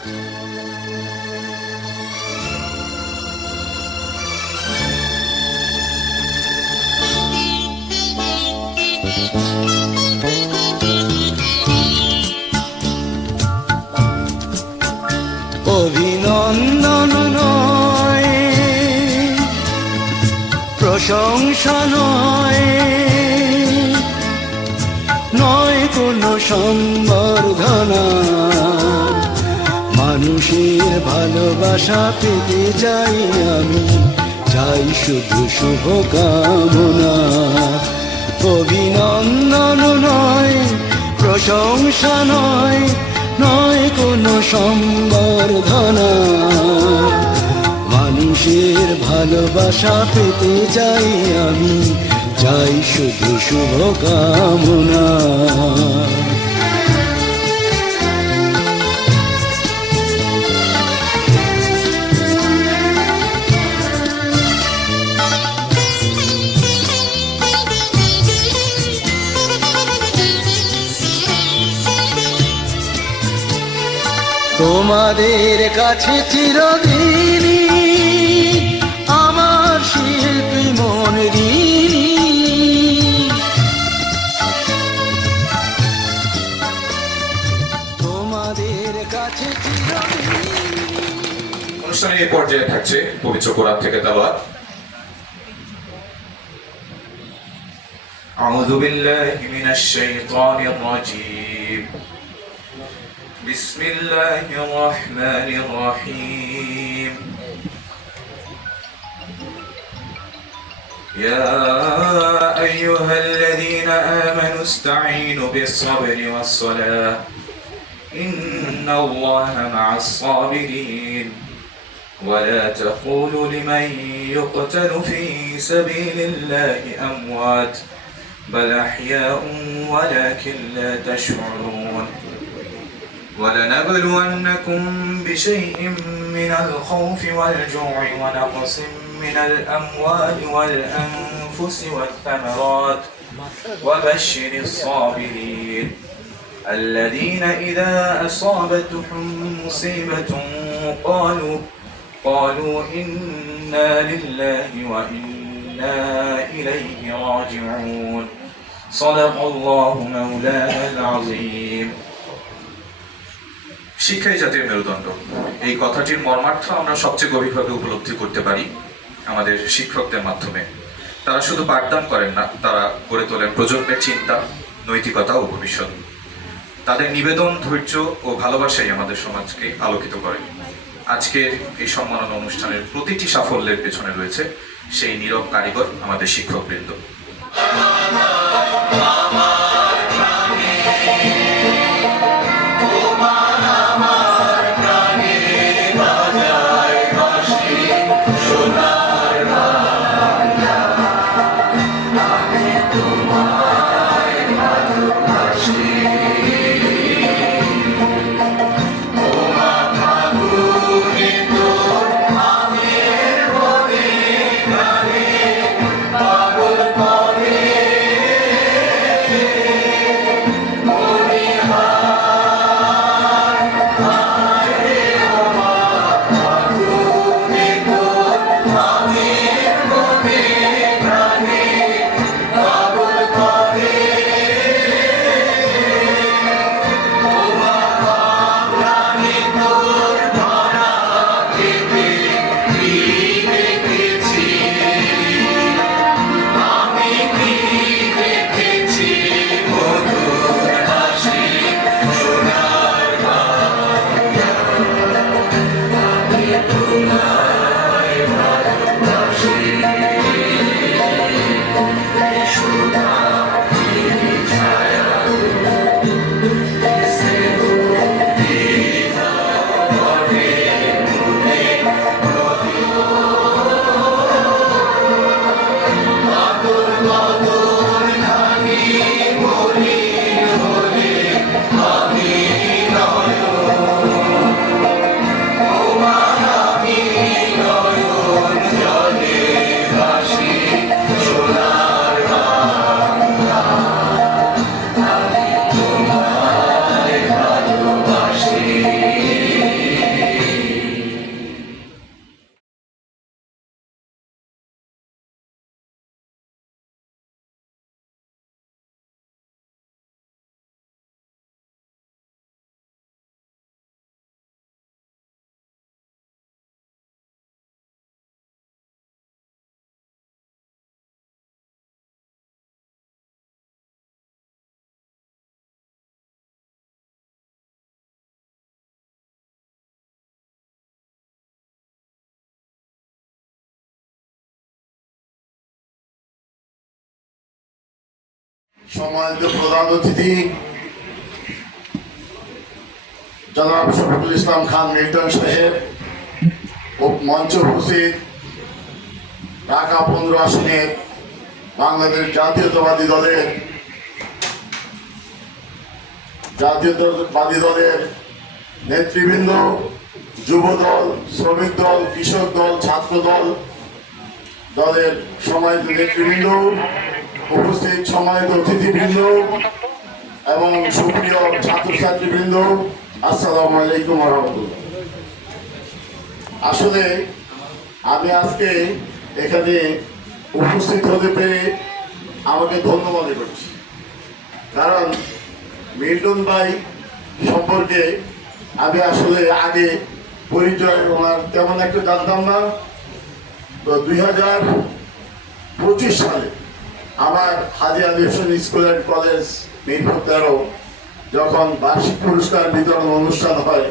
অভিনন্দন নয়, প্রশংসা নয়, নয় কোনো সম্বর্ধনা, মানুষের ভালোবাসা পেতে চাই আমি, চাই শুধু শুভকামনা। অভিনন্দন নয়, প্রশংসা নয়, নয় কোনো সম্বর্ধনা, মানুষের ভালোবাসা পেতে চাই আমি, চাই শুধু শুভকামনা। তোমাদের কাছে চিরদিনই আমার শিল্পী মন ঋণী। তোমাদের কাছে চিরদিনই। অনুষ্ঠানের এই পর্যায়ে থাকছে পবিত্র কোরআন থেকে তেলাওয়াত। আউযু বিল্লাহি মিনাশ শাইতানির রাজীম। বিসমিল্লাহির রাহমানির রহিম। ইয়া আইয়ুহাল্লাযীনা আমানু ইসতাঈনু বিস-সাবরি ওয়াস-সালাহ ইন্নাল্লাহা মা'আস-সাবিরিন। ولا تقولوا لمن يقتل في سبيل الله أموات بل أحياء ولكن لا تشعرون. ولنبلونكم بشيء من الخوف والجوع ونقص من الأموال والأنفس والثمرات وبشر الصابرين الذين إذا أصابتهم مصيبة قالوا إنا لله وإنا إليه راجعون. صدق الله مولانا العظيم. শিক্ষাই জাতির মেরুদণ্ড, এই কথাটির মর্মার্থ আমরা সবচেয়ে গভীরভাবে উপলব্ধি করতে পারি আমাদের শিক্ষকদের মাধ্যমে। তারা শুধু পাঠদান করেন না, তারা গড়ে তোলেন প্রজন্মের চিন্তা, নৈতিকতা ও ভবিষ্যৎ। তাদের নিবেদন, ধৈর্য ও ভালোবাসাই আমাদের সমাজকে আলোকিত করে। আজকের এই সম্মাননা অনুষ্ঠানের প্রতিটি সাফল্যের পেছনে রয়েছে সেই নীরব কারিগর, আমাদের শিক্ষকবৃন্দ। Oh সম্মানিত প্রধান অতিথি জনাব শফিকুল ইসলাম খান মিল্টন সাহেব ও মঞ্চ উপস্থিত ঢাকা 15 আসনের বাংলাদেশ জাতীয়তাবাদী দলের নেতৃবৃন্দ, যুব দল, শ্রমিক দল, কৃষক দল, ছাত্র দলের সম্মানিত নেতৃবৃন্দ, উপস্থিত সম্মানিত অতিথিবৃন্দ এবং সুপ্রিয় ছাত্রছাত্রীবৃন্দ, আসসালামু আলাইকুম ওয়া রাহমাতুল্লাহ। আসলে আমি আজকে এখানে উপস্থিত হতে পেরে আমাকে ধন্য মনে করছি, কারণ মিল্টন ভাই সম্পর্কে আমি আসলে আগে পরিচয় ওনার তেমন একটা জানতাম না। তো 2025 সালে আমার Haji Ali Hossain school and college Mirpur 13 যখন বার্ষিক পুরস্কার বিতরণ অনুষ্ঠান হয়,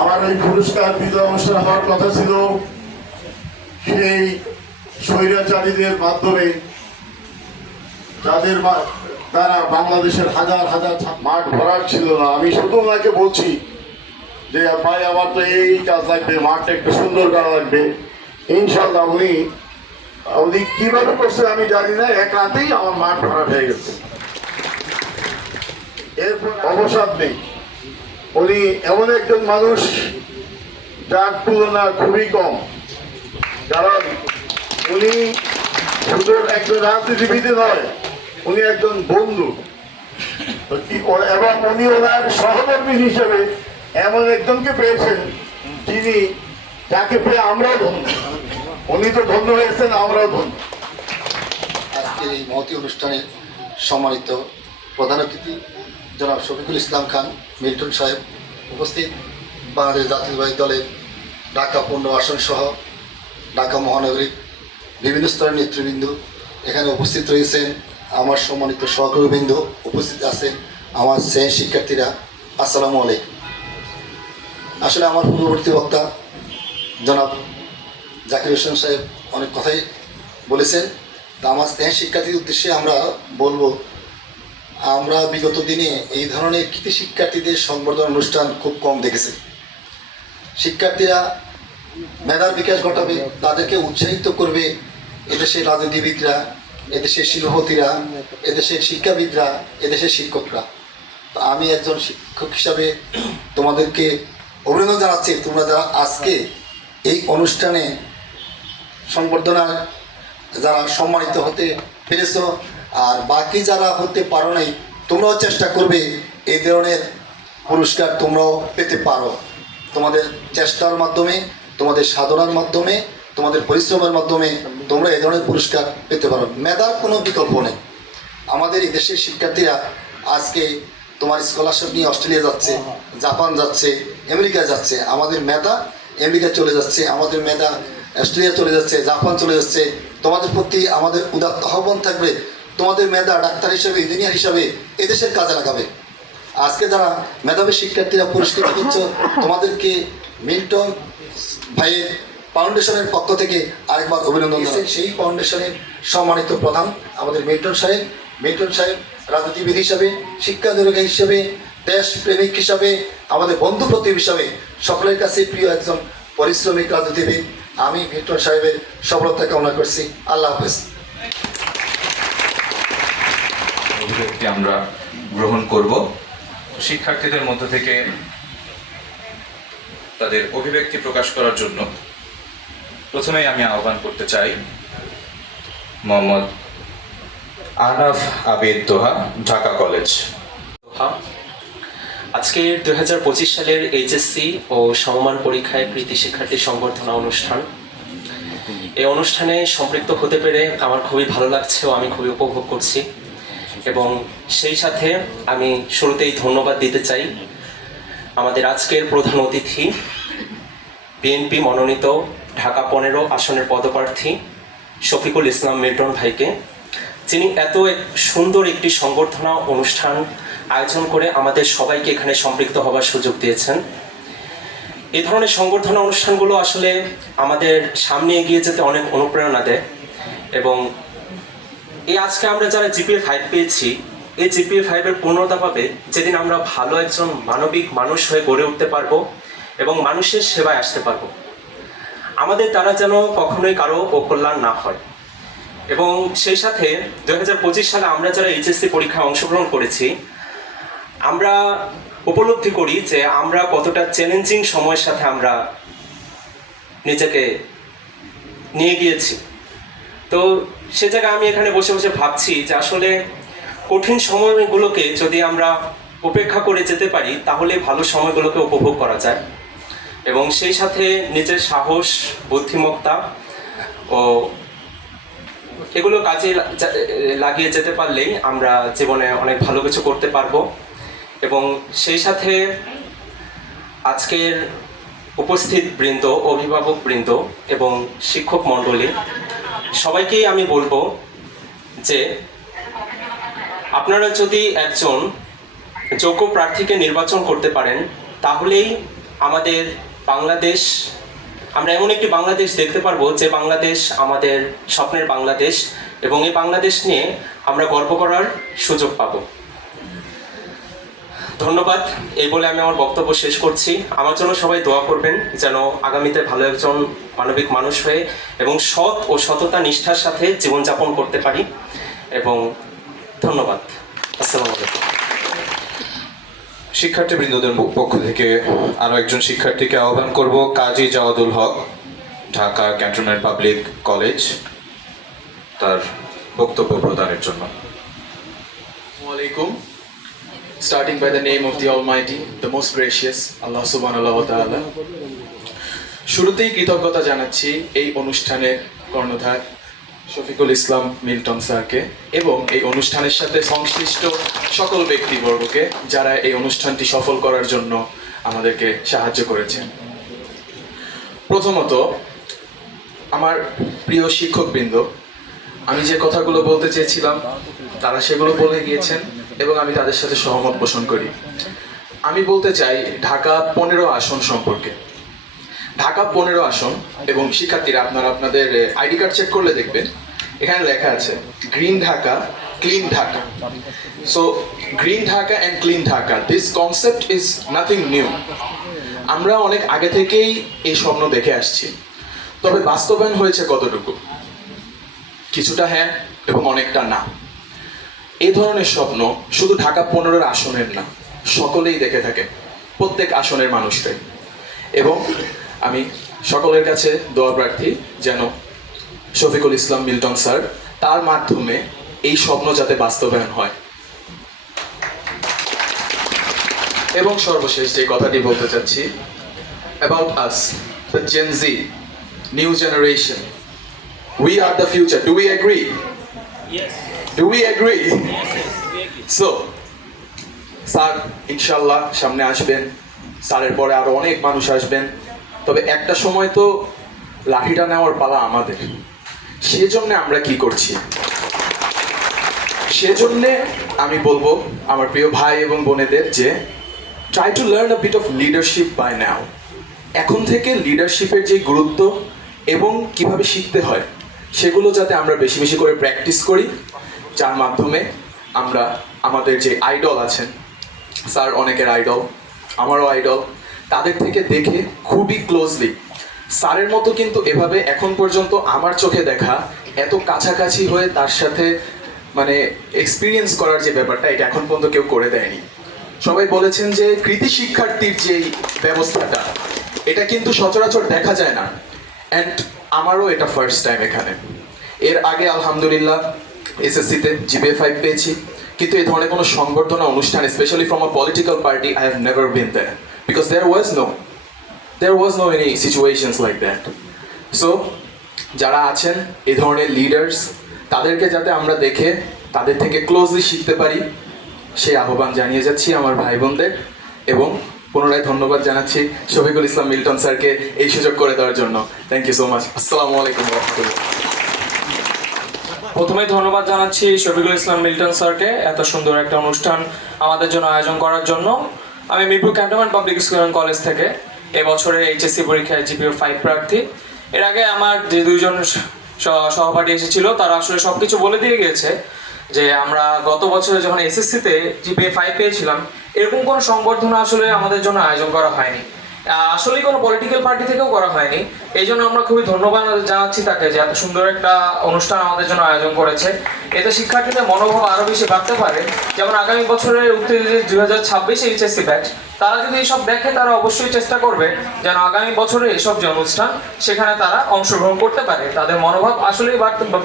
আমার ওই পুরস্কার বিতরণ অনুষ্ঠান হওয়ার কথা ছিল সেই স্বৈরাচারীদের মাধ্যমে, যাদের দ্বারা বাংলাদেশের হাজার হাজার মাঠ ভরার ছিল না। আমি শুধু ওনাকে বলছি যে ভাই আমার তো এই কাজ লাগবে, মাঠটা একটু সুন্দর করা লাগবে। ইনশাল্লাহ উনি কিভাবে করছে আমি জানি না, এক রাতেই আমার মাঠ ভরা হয়ে গেছে। এরপর অবসাদ নেই। উনি এমন একজন মানুষ যার তুলনা খুবই কম, কারণ উনি শুধু একজন রাজনীতিবিদ নয়, উনি একজন বন্ধু এবং উনি ওনার সহকর্মী হিসেবে এমন একজনকে পেয়েছেন যিনি, যাকে পেয়ে আমরাও ধন্য। উনি তো ধন্য হয়েছেন, আমরাও ধন্য। আজকের এই মহতী অনুষ্ঠানে সম্মানিত প্রধান অতিথি জনাব শফিকুল ইসলাম খান মিল্টন সাহেব, উপস্থিত বাংলাদেশ জাতীয়তাবাদী দলের ঢাকা 15 আসন সহ ঢাকা মহানগরীর বিভিন্ন স্তরের নেতৃবৃন্দ, এখানে উপস্থিত রয়েছেন আমার সম্মানিত সহকর্মীবৃন্দ, উপস্থিত আছেন আমার শ্রেণীর শিক্ষার্থীরা, আসসালামু আলাইকুম। আসলে আমার পূর্ববর্তী বক্তা জনাব জাকির হোসেন সাহেব অনেক কথাই বলেছেন। তা আমার স্নেহের শিক্ষার্থীর উদ্দেশ্যে আমরা বলবো, আমরা বিগত দিনে এই ধরনের কৃতি শিক্ষার্থীদের সংবর্ধনা অনুষ্ঠান খুব কম দেখেছি। শিক্ষার্থীরা মেধার বিকাশ ঘটাবে, তাদেরকে উৎসাহিত করবে এদেশের রাজনীতিবিদরা, এদেশের শিল্পপতিরা, এদেশের শিক্ষাবিদরা, এদেশের শিক্ষকরা। তো আমি একজন শিক্ষক হিসাবে তোমাদেরকে অভিনন্দন জানাচ্ছি, তোমরা যারা আজকে এই অনুষ্ঠানে সংবর্ধনার যারা সম্মানিত হতে পেরেছ, আর বাকি যারা হতে পারো নাই, তোমরাও চেষ্টা করবে এই ধরনের পুরস্কার তোমরাও পেতে পারো। তোমাদের চেষ্টার মাধ্যমে, তোমাদের সাধনার মাধ্যমে, তোমাদের পরিশ্রমের মাধ্যমে তোমরা এই ধরনের পুরস্কার পেতে পারো। মেধার কোনো বিকল্প নেই। আমাদের এই দেশের শিক্ষার্থীরা আজকে তোমার স্কলারশিপ নিয়ে অস্ট্রেলিয়া যাচ্ছে, জাপান যাচ্ছে, আমেরিকা যাচ্ছে। আমাদের মেধা আমেরিকা চলে যাচ্ছে, আমাদের মেধা অস্ট্রেলিয়া চলে যাচ্ছে, জাপান চলে যাচ্ছে। তোমাদের প্রতি আমাদের উদাত্ত আহ্বান থাকবে, তোমাদের মেধা ডাক্তার হিসেবে, ইঞ্জিনিয়ার হিসাবে এদেশের কাজে লাগাবে। আজকে যারা মেধাবী শিক্ষার্থীরা পুরস্কৃত হচ্ছে, তোমাদেরকে মিল্টন ভাইয়ের ফাউন্ডেশনের পক্ষ থেকে আরেকবার অভিনন্দন জানাই। সেই ফাউন্ডেশনের সম্মানিত প্রধান আমাদের মিল্টন সাহেব রাজনীতিবিদ হিসাবে, শিক্ষাদরকার হিসাবে, দেশপ্রেমিক হিসাবে, আমাদের বন্ধু প্রতিম হিসাবে সকলের কাছে প্রিয় একজন পরিশ্রমিক রাজনীতিবিদ। আমি মিল্টন সাহেবের সফলতা কামনা করছি। আল্লাহ হাফেজ। অভিব্যক্তি আমরা গ্রহণ করব। শিক্ষার্থীদের মধ্য থেকে তাদের অভিব্যক্তি প্রকাশ করার জন্য প্রথমেই আমি আহ্বান করতে চাই মোহাম্মদ আহনাফ আবিদ দোহা, ঢাকা কলেজ। আজকে 2025 সালের এইচএসসি ও সমমান পরীক্ষায় কৃতি শিক্ষার্থী সংবর্ধনা অনুষ্ঠান। এই অনুষ্ঠানে সম্পৃক্ত হতে পেরে আমার খুবই ভালো লাগছে ও আমি খুবই উপভোগ করছি। এবং সেই সাথে আমি শুরুতেই ধন্যবাদ দিতে চাই আমাদের আজকের প্রধান অতিথি, বিএনপি মনোনীত ঢাকা 15 আসনের পদপ্রার্থী শফিকুল ইসলাম মিল্টন ভাইকে, যিনি এত সুন্দর একটি সংবর্ধনা অনুষ্ঠান আয়োজন করে আমাদের সবাইকে এখানে সম্পৃক্ত হবার সুযোগ দিয়েছেন। এই ধরনের সংবর্ধনা অনুষ্ঠানগুলো আসলে আমাদের সামনে এগিয়ে যেতে অনেক অনুপ্রেরণা দেয় এবং এই আজকে আমরা যারা জিপিএ 5 পেয়েছি, এই জিপিএ 5-এর পূর্ণতা পাবে যেদিন আমরা ভালো একজন মানবিক মানুষ হয়ে গড়ে উঠতে পারবো এবং মানুষের সেবায় আসতে পারবো। আমাদের দ্বারা যেন কখনোই কারো অকল্যাণ না হয়। এবং সেই সাথে 2025 সালে আমরা যারা এইচএসসি পরীক্ষায় অংশগ্রহণ করেছি, আমরা উপলব্ধি করি যে আমরা কতটা চ্যালেঞ্জিং সময়ের সাথে আমরা নিজেকে নিয়ে গিয়েছি। তো সে জায়গায় আমি এখানে বসে বসে ভাবছি যে আসলে কঠিন সময়গুলোকে যদি আমরা উপেক্ষা করে যেতে পারি তাহলে ভালো সময়গুলোকে উপভোগ করা যায়। এবং সেই সাথে নিজের সাহস, বুদ্ধিমত্তা ও এগুলো কাজে লাগিয়ে যেতে পারলেই আমরা জীবনে অনেক ভালো কিছু করতে পারবো। এবং সেই সাথে আজকের উপস্থিত বৃন্দ, অভিভাবক বৃন্দ এবং শিক্ষক মণ্ডলী সবাইকেই আমি বলবো যে আপনারা যদি একজন যোগ্য প্রার্থীকে নির্বাচন করতে পারেন তাহলেই আমাদের বাংলাদেশ, আমরা এমন একটি বাংলাদেশ দেখতে পারবো যে বাংলাদেশ আমাদের স্বপ্নের বাংলাদেশ, এবং এই বাংলাদেশ নিয়ে আমরা গর্ব করার সুযোগ পাবো। ধন্যবাদ। এই বলে আমি আমার বক্তব্য শেষ করছি। আমার জন্য সবাই দোয়া করবেন যেন আগামীতে ভালো একজন মানবিক মানুষ হয়ে এবং সৎ ও সততা নিষ্ঠার সাথে জীবনযাপন করতে পারি। এবং ধন্যবাদ। আসসালামু আলাইকুম। শিক্ষার্থীবৃন্দদের পক্ষ থেকে আরও একজন শিক্ষার্থীকে আহ্বান করব, কাজী জাওয়াদুল হক, ঢাকা ক্যান্টনমেন্ট পাবলিক কলেজ, তার বক্তব্য প্রদানের জন্য। Assalamualaikum. Starting by the name of the Almighty, the most gracious, Allah subhanahu wa ta'ala. শুরুতেই কৃতজ্ঞতা জানাচ্ছি এই অনুষ্ঠানের কর্ণধার শফিকুল ইসলাম মিল্টন স্যারকে এবং এই অনুষ্ঠানের সাথে সংশ্লিষ্ট সকল ব্যক্তিবর্গকে যারা এই অনুষ্ঠানটি সফল করার জন্য আমাদেরকে সাহায্য করেছেন। প্রথমত আমার প্রিয় শিক্ষকবৃন্দ, আমি যে কথাগুলো বলতে চেয়েছিলাম তারা সেগুলো বলে গিয়েছেন এবং আমি তাদের সাথে সহমত পোষণ করি। আমি বলতে চাই ঢাকা 15 আসন সম্পর্কে। ঢাকা 15 আসন, এবং শিক্ষার্থীরা আপনারা আপনাদের আইডি কার্ড চেক করলে দেখবেন এখানে লেখা আছে green Dhaka, clean Dhaka. So green Dhaka and clean Dhaka, this concept is nothing new. আমরা অনেক আগে থেকেই এই স্বপ্ন দেখে আসছি, তবে বাস্তবায়ন হয়েছে কতটুকু? কিছুটা হ্যাঁ এবং অনেকটা না। এই ধরনের স্বপ্ন শুধু ঢাকা 15 আসনের না, সকলেই দেখে থাকে, প্রত্যেক আসনের মানুষরাই। এবং আমি সকলের কাছে দোয়া প্রার্থী যেন শফিকুল ইসলাম মিল্টন স্যার, তার মাধ্যমে এই স্বপ্ন যাতে বাস্তবায়ন হয়। এবং সর্বশেষ যে কথাটি বলতে চাচ্ছি, about us, the Gen Z, new generation, we are the future. Do we agree? Yes. Do we agree? So, sir ইনশাল্লাহ সামনে আসবেন, স্যারের পরে আরো অনেক মানুষ আসবেন, তবে একটা সময় তো লাঠিটা নেওয়ার পালা আমাদের। সেজন্য আমরা কি করছি? সেজন্যে আমি বলবো আমার প্রিয় ভাই এবং বোনেদের যে try to learn a bit of leadership by now. এখন থেকে লিডারশিপের যে গুরুত্ব এবং কিভাবে শিখতে হয় সেগুলো যাতে আমরা বেশি বেশি করে প্র্যাকটিস করি, যার মাধ্যমে আমরা আমাদের যে আইডল আছেন, স্যার অনেকের আইডল, আমারও আইডল, তাদের থেকে দেখে খুবই ক্লোজলি স্যারের মতো কিন্তু এভাবে এখন পর্যন্ত আমার চোখে দেখা এত কাছাকাছি হয়ে তার সাথে মানে এক্সপিরিয়েন্স করার যে ব্যাপারটা, এটা এখন পর্যন্ত কেউ করে দেয়নি। সবাই বলেছেন যে কৃতি শিক্ষার্থীর যেই ব্যবস্থাটা, এটা কিন্তু সচরাচর দেখা যায় না, অ্যান্ড আমারও এটা ফার্স্ট টাইম এখানে। এর আগে আলহামদুলিল্লাহ এসএসসিতে জিপিএ 5 পেয়েছি, কিন্তু এই ধরনের কোনো সংবর্ধনা অনুষ্ঠান, specially from a political party, I have never been there, because there was no any situations like that. So যারা আছেন এই ধরনের লিডার্স, তাদেরকে যাতে আমরা দেখে তাদের থেকে ক্লোজলি শিখতে পারি, সেই আহ্বান জানিয়ে যাচ্ছি আমার ভাই বোনদের। এবং পুনরায় ধন্যবাদ জানাচ্ছি শফিকুল ইসলাম মিল্টন স্যারকে এই সুযোগ করে দেওয়ার জন্য। Thank you so much. আসসালামু আলাইকুম ওয়া রাহমাতুল্লাহ। প্রথমে ধন্যবাদ জানাচ্ছি শফিকুল ইসলাম মিল্টন স্যারকে এত সুন্দর একটা অনুষ্ঠান আমাদের জন্য আয়োজন করার জন্য। আমি Mirpur cantonment public school and college থেকে এবছরের এইচএসসি পরীক্ষায় জিপিএ 5 প্রার্থী। এর আগে আমার যে দুইজন সহপাঠী এসেছিল, তারা আসলে সবকিছু বলে দিয়ে গিয়েছে যে আমরা গত বছরে যখন এসএসসিতে জিপিএ 5 পেয়েছিলাম, এরকম কোনো সংবর্ধনা আসলে আমাদের জন্য আয়োজন করা হয়নি। আসলে কোনো পলিটিক্যাল পার্টি থেকেও করা হয়নি। এই জন্য আমরা খুবই ধন্যবাদ জানাচ্ছি তাকে যে এত সুন্দর একটা অনুষ্ঠান আমাদের জন্য আয়োজন করেছে। এতে শিক্ষার্থীদের মনোভাব আরও বেশি বাড়তে পারে। যেমন আগামী বছরের উত্তীর্ণ 2026 এইচএসসি ব্যাচ, তারা যদি এইসব দেখে তারা অবশ্যই চেষ্টা করবে যেন আগামী বছরে এসব যে অনুষ্ঠান সেখানে তারা অংশগ্রহণ করতে পারে। তাদের মনোভাব আসলেই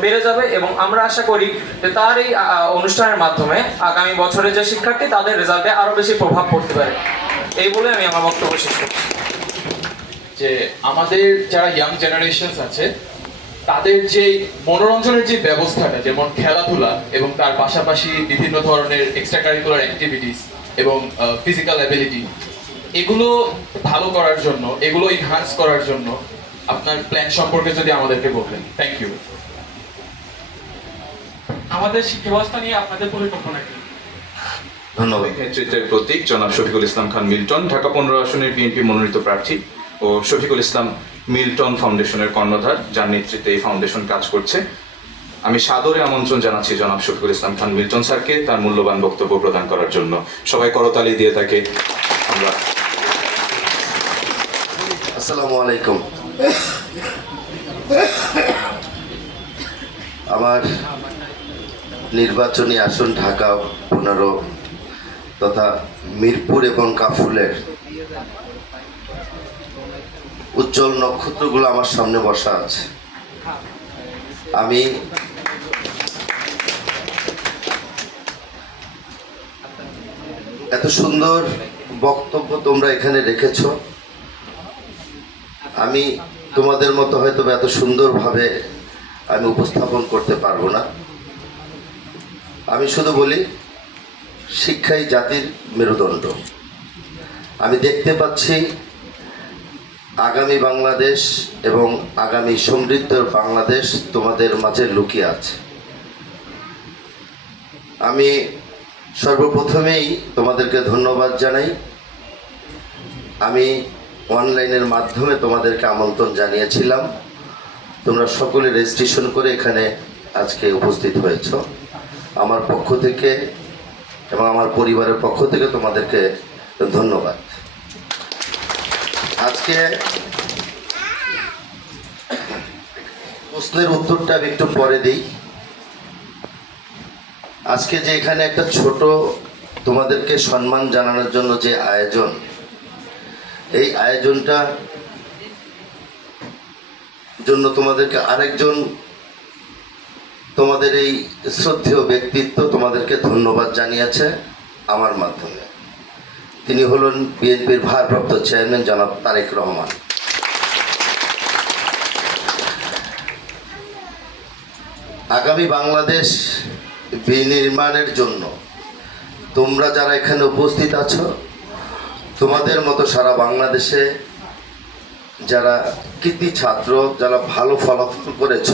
বেড়ে যাবে এবং আমরা আশা করি যে তার এই অনুষ্ঠানের মাধ্যমে আগামী বছরের যে শিক্ষার্থী তাদের রেজাল্টে আরও বেশি প্রভাব পড়তে পারে। এই বলে আমি আমার বক্তব্য শেষ করছি। যে আমাদের যারা ইয়াং জেনারেশনস আছে তাদের যে মনোরঞ্জনের যে ব্যবস্থাটা, যেমন খেলাধুলা এবং তার পাশাপাশি বিভিন্ন ধরনের এক্সট্রা কারিকুলার অ্যাক্টিভিটিস এবং ফিজিক্যাল অ্যাবিলিটি, এগুলো ভালো করার জন্য, এগুলো এনহান্স করার জন্য আপনার প্ল্যান সম্পর্কে যদি আমাদেরকে বলবেন। Thank you. আমাদের শিক্ষা ব্যবস্থা নিয়ে আপনাদের পরিকল্পনা কি? ধন্যবাদ। নেতৃত্বের প্রতীক জনাব শফিকুল ইসলাম খান মিল্টন, ঢাকা 15 আসনের বিএনপি মনোনীত প্রার্থী, ও শফিকুল ইসলাম মিল্টন ফাউন্ডেশনের কর্ণধার, যার নেতৃত্বে এই ফাউন্ডেশন কাজ করছে। আমি সাদরে আমন্ত্রণ জানাচ্ছি জনাব শফিকুল ইসলাম খান মিল্টন স্যারকে তার মূল্যবান বক্তব্য প্রদান করার জন্য। সবাই করতালি দিয়ে তাকে আমরা। আসসালামু আলাইকুম। আমার নির্বাচনী আসন ঢাকা 15 তথা মিরপুর এবং কাফরুলের উজ্জ্বল নক্ষত্রগুলো আমার সামনে বসা আছে। আমি এত সুন্দর বক্তব্য তোমরা এখানে রেখেছ, আমি তোমাদের মতো হয়তো এত সুন্দরভাবে আমি উপস্থাপন করতে পারবো না। আমি শুধু বলি, শিক্ষাই জাতির মেরুদণ্ড। আমি দেখতে পাচ্ছি আগামী বাংলাদেশ এবং আগামী সমৃদ্ধ বাংলাদেশ তোমাদের মাঝে লুকিয়ে আছে। আমি সর্বপ্রথমেই তোমাদেরকে ধন্যবাদ জানাই। আমি অনলাইনের মাধ্যমে তোমাদেরকে আমন্ত্রণ জানিয়েছিলাম, তোমরা সকলে রেজিস্ট্রেশন করে এখানে আজকে উপস্থিত হয়েছ। আমার পক্ষ থেকে এবং আমার পরিবারের পক্ষ থেকে তোমাদেরকে ধন্যবাদ। আজকে প্রশ্নের উত্তরটা আমি একটু পরে দিই। আজকে যে এখানে একটা ছোট তোমাদেরকে সম্মান জানানোর জন্য যে আয়োজন, এই আয়োজনটা জন্য তোমাদেরকে আরেকজন, তোমাদের এই শ্রদ্ধেয় ব্যক্তিত্ব তোমাদেরকে ধন্যবাদ জানিয়েছে আমার মাধ্যমে। তিনি হলেন বিএনপির ভারপ্রাপ্ত চেয়ারম্যান জনাব তারেক রহমান। আগামী বাংলাদেশ বিনির্মাণের জন্য তোমরা যারা এখানে উপস্থিত আছো, তোমাদের মতো সারা বাংলাদেশে যারা কৃতি ছাত্র, যারা ভালো ফলাফল করেছ,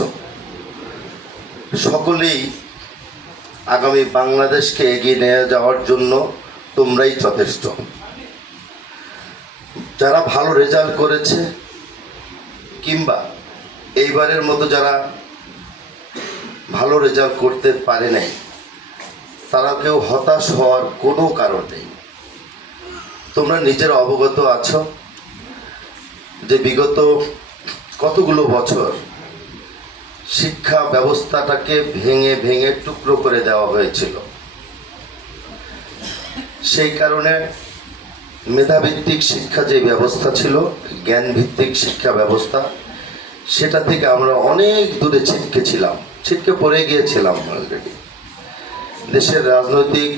সকলেই আগামী বাংলাদেশকে এগিয়ে নিয়ে যাওয়ার জন্য তোমরাই যথেষ্ট। যারা ভালো রেজাল্ট করেছে কিংবা এইবারের মতো যারা ভালো রেজাল্ট করতে পারে নাই, তারা কেউ হতাশ হওয়ার কোনো কারণ নেই। তোমরা নিজেরা অবগত আছো যে বিগত কতগুলো বছর শিক্ষা ব্যবস্থাটাকে ভেঙে ভেঙে টুকরো করে দেওয়া হয়েছিল। সেই কারণে মেধাভিত্তিক শিক্ষা যে ব্যবস্থা ছিল, জ্ঞানভিত্তিক শিক্ষা ব্যবস্থা, সেটা থেকে আমরা অনেক দূরে ছিটকে পড়ে গিয়েছিলাম অলরেডি। দেশের রাজনৈতিক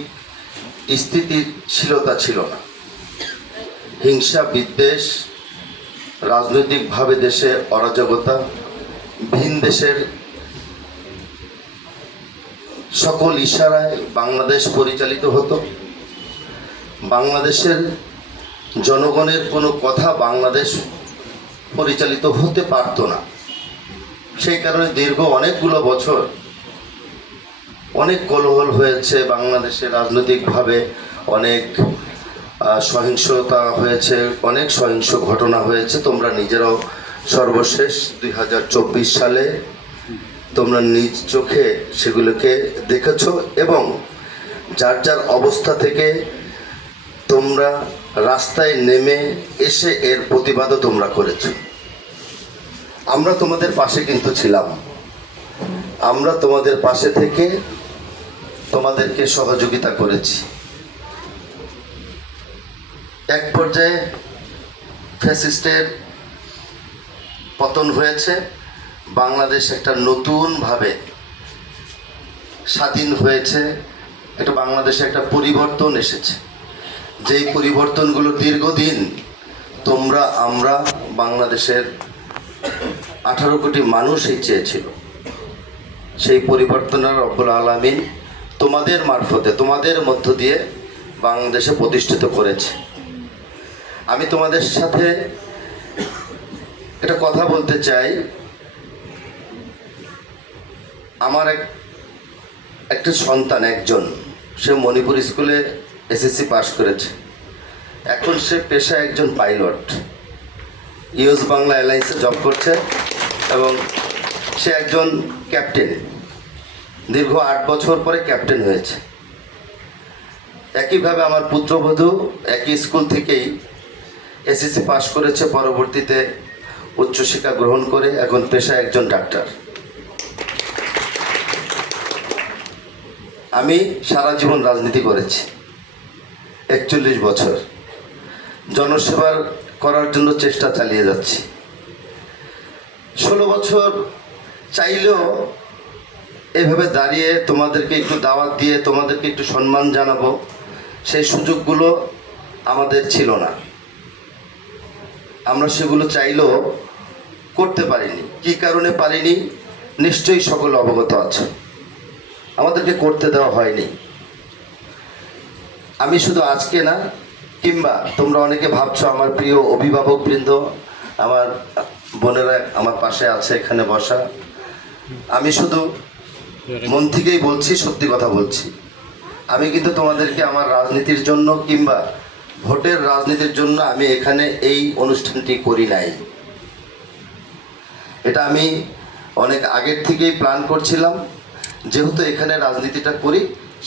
স্থিতিশীলতা ছিল না, হিংসা বিদ্বেষ, রাজনৈতিকভাবে দেশে অরাজকতা, ভিন দেশের সকল ইশারায় বাংলাদেশ পরিচালিত হতো। বাংলাদেশের জনগণের কোনো কথা বাংলাদেশ পরিচালিত হতে পারত না। সেই কারণে দীর্ঘ অনেকগুলো বছর অনেক কোলাহল হয়েছে বাংলাদেশে, রাজনৈতিকভাবে অনেক সহিংসতা হয়েছে, অনেক সহিংস ঘটনা হয়েছে। তোমরা নিজেরাও সর্বশেষ 2024 সালে তোমরা নিজ চোখে সেগুলোকে দেখেছো এবং যার যার অবস্থা থেকে তোমরা রাস্তায় নেমে এসে এর প্রতিবাদও তোমরা করেছো। আমরা তোমাদের পাশে কিন্তু ছিলাম, আমরা তোমাদের পাশে থেকে তোমাদেরকে সহযোগিতা করেছি। এক পর্যায়ে ফ্যাসিস্টের পতন হয়েছে, বাংলাদেশ একটা নতুনভাবে স্বাধীন হয়েছে, একটা বাংলাদেশে একটা পরিবর্তন এসেছে। যেই পরিবর্তনগুলো দীর্ঘদিন তোমরা আমরা বাংলাদেশের 18 কোটি মানুষই চেয়েছিল, সেই পরিবর্তনের রব্বুল আলামিন তোমাদের মারফতে তোমাদের মধ্য দিয়ে বাংলাদেশে প্রতিষ্ঠিত করেছে। আমি তোমাদের সাথে একটা কথা বলতে চাই। আমার একটা সন্তান একজন, সে মণিপুর স্কুলে এসএসসি পাস করেছে, এখন সে পেশায় একজন পাইলট, ইউএস বাংলা এয়ারলাইন্সে জব করছে এবং সে একজন ক্যাপ্টেন, দীর্ঘ 8 বছর পরে ক্যাপ্টেন হয়েছে। একইভাবে আমার পুত্রবধূ একই স্কুল থেকেই এসএসসি পাস করেছে, পরবর্তীতে উচ্চশিক্ষা গ্রহণ করে এখন পেশায় একজন ডাক্তার। আমি সারা জীবন রাজনীতি করেছি, 41 বছর জনসেবার করার জন্য চেষ্টা চালিয়ে যাচ্ছি। 16 বছর চাইলেও এভাবে দাঁড়িয়ে তোমাদেরকে একটু দাওয়াত দিয়ে তোমাদেরকে একটু সম্মান জানাবো, সেই সুযোগগুলো আমাদের ছিল না। আমরা সেগুলো চাইলেও করতে পারিনি। কী কারণে পারিনি নিশ্চয়ই সকলে অবগত আছে, আমাদেরকে করতে দেওয়া হয়নি। আমি শুধু আজকে না, কিংবা তোমরা অনেকে ভাবছো, আমার প্রিয় অভিভাবকবৃন্দ, আমার বোনেরা আমার পাশে আছে এখানে বসা, আমি শুধু মন থেকেই বলছি, সত্যি কথা বলছি। আমি কিন্তু তোমাদেরকে আমার রাজনীতির জন্য কিংবা ভোটের রাজনীতির জন্য আমি এখানে এই অনুষ্ঠানটি করি নাই। এটা আমি অনেক আগের থেকেই প্ল্যান করছিলাম, যেহেতু এখানে রাজনীতিটা করি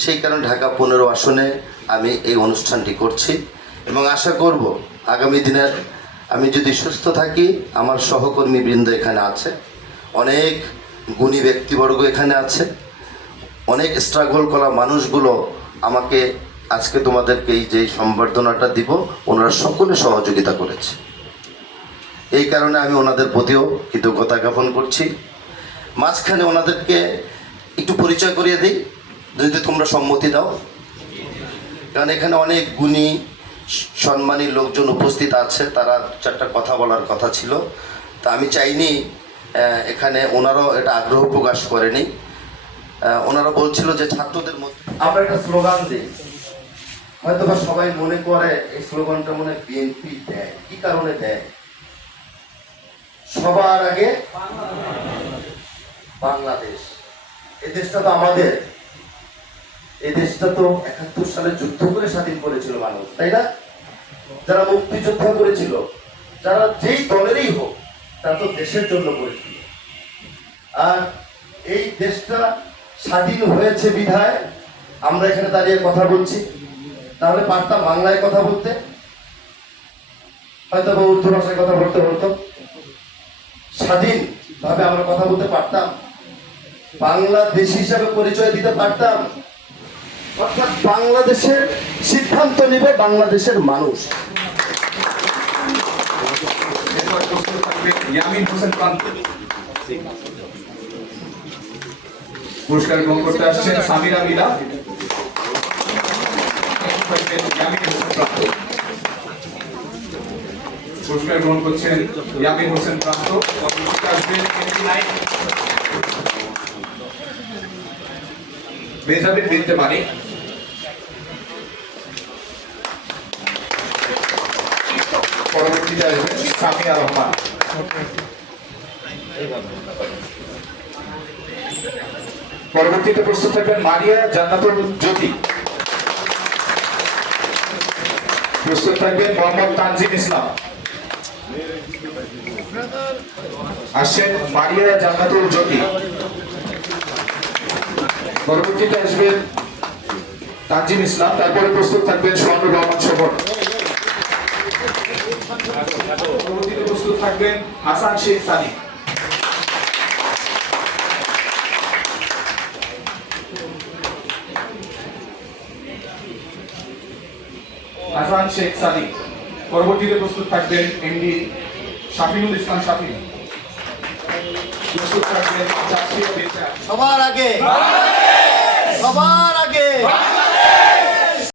সেই কারণে ঢাকা 15 আসনে আমি এই অনুষ্ঠানটি করছি এবং আশা করব আগামী দিনের আমি যদি সুস্থ থাকি, আমার সহকর্মীবৃন্দ এখানে আছে, অনেক গুণী ব্যক্তিবর্গ এখানে আছে, অনেক স্ট্রাগল করা মানুষগুলো আমাকে আজকে তোমাদেরকে এই যে সম্বর্ধনাটা দিব, ওনারা সকলে সহযোগিতা করেছে। এই কারণে আমি ওনাদের প্রতিও কৃতজ্ঞতা জ্ঞাপন করছি। মাঝখানে ওনাদেরকে একটু পরিচয় করিয়ে দিই, যদি তোমরা সম্মতি দাও, কারণ এখানে অনেক গুণী সম্মানী লোকজন উপস্থিত আছে, তারা 4টা কথা বলার কথা ছিল, তা আমি চাইনি, এখানে ওনারাও এটা আগ্রহ প্রকাশ করেনি। ওনারা বলছিল যে ছাত্রদের মধ্যে আমরা একটা স্লোগান দিই, হয়তো বা সবাই মনে করে এই স্লোগানটা মনে বিএনপি দেয়। কি কারণে দেয়? সবার আগে বাংলাদেশ, এই দেশটা তো আমাদের, এই দেশটা তো 71 সালে যুদ্ধ করে স্বাধীন করেছিল মানুষ, তাই না? যারা মুক্তিযোদ্ধা করেছিল, যারা যেই দলেরই হোক, তারা তো দেশের জন্য করেছিল। আর এই দেশটা স্বাধীন হয়েছে বিধায় আমরা এখানে দাঁড়িয়ে কথা বলছি, তাহলে পারতাম বাংলায় কথা বলতে, হয়তো বা উর্দু ভাষায় কথা বলতে হতো, স্বাধীন ভাবে আমরা কথা বলতে পারতাম, বাংলাদেশ হিসাবে পরিচয় দিতে পারতাম। অর্থাৎ বাংলাদেশের সিদ্ধান্ত নেবে বাংলাদেশের মানুষ। ইয়ামিন হোসেন প্রান্ত পুরস্কার গ্রহণ করতে আসছেন সামিরা মিলা। পুরস্কার গ্রহণ করছেন ইয়ামিন হোসেন প্রান্ত। বেজাবির বিনতে মানি। পরবর্তীতে আসবেন সামিয়া রহমান। পরবর্তীতে প্রস্তুত থাকবেন মারিয়া জান্নাতুল জ্যোতি। প্রস্তুত থাকবেন মোহাম্মদ তানজিম ইসলাম। আসছেন মারিয়া জান্নাতুল জ্যোতি। পরবর্তীতে আসবেন তানজিম ইসলাম, তারপরে প্রস্তুত থাকবেন সোহানুর রহমান শোভন। পরবর্তীতে প্রস্তুত থাকবেন হাসান শেখ সানি। হাসান শেখ সানি। পরবর্তীতে প্রস্তুত থাকবেন এমডি শাফিনুল ইসলাম শাফি। প্রস্তুত থাকবেন জাসিয়া বেচা। সবার আগে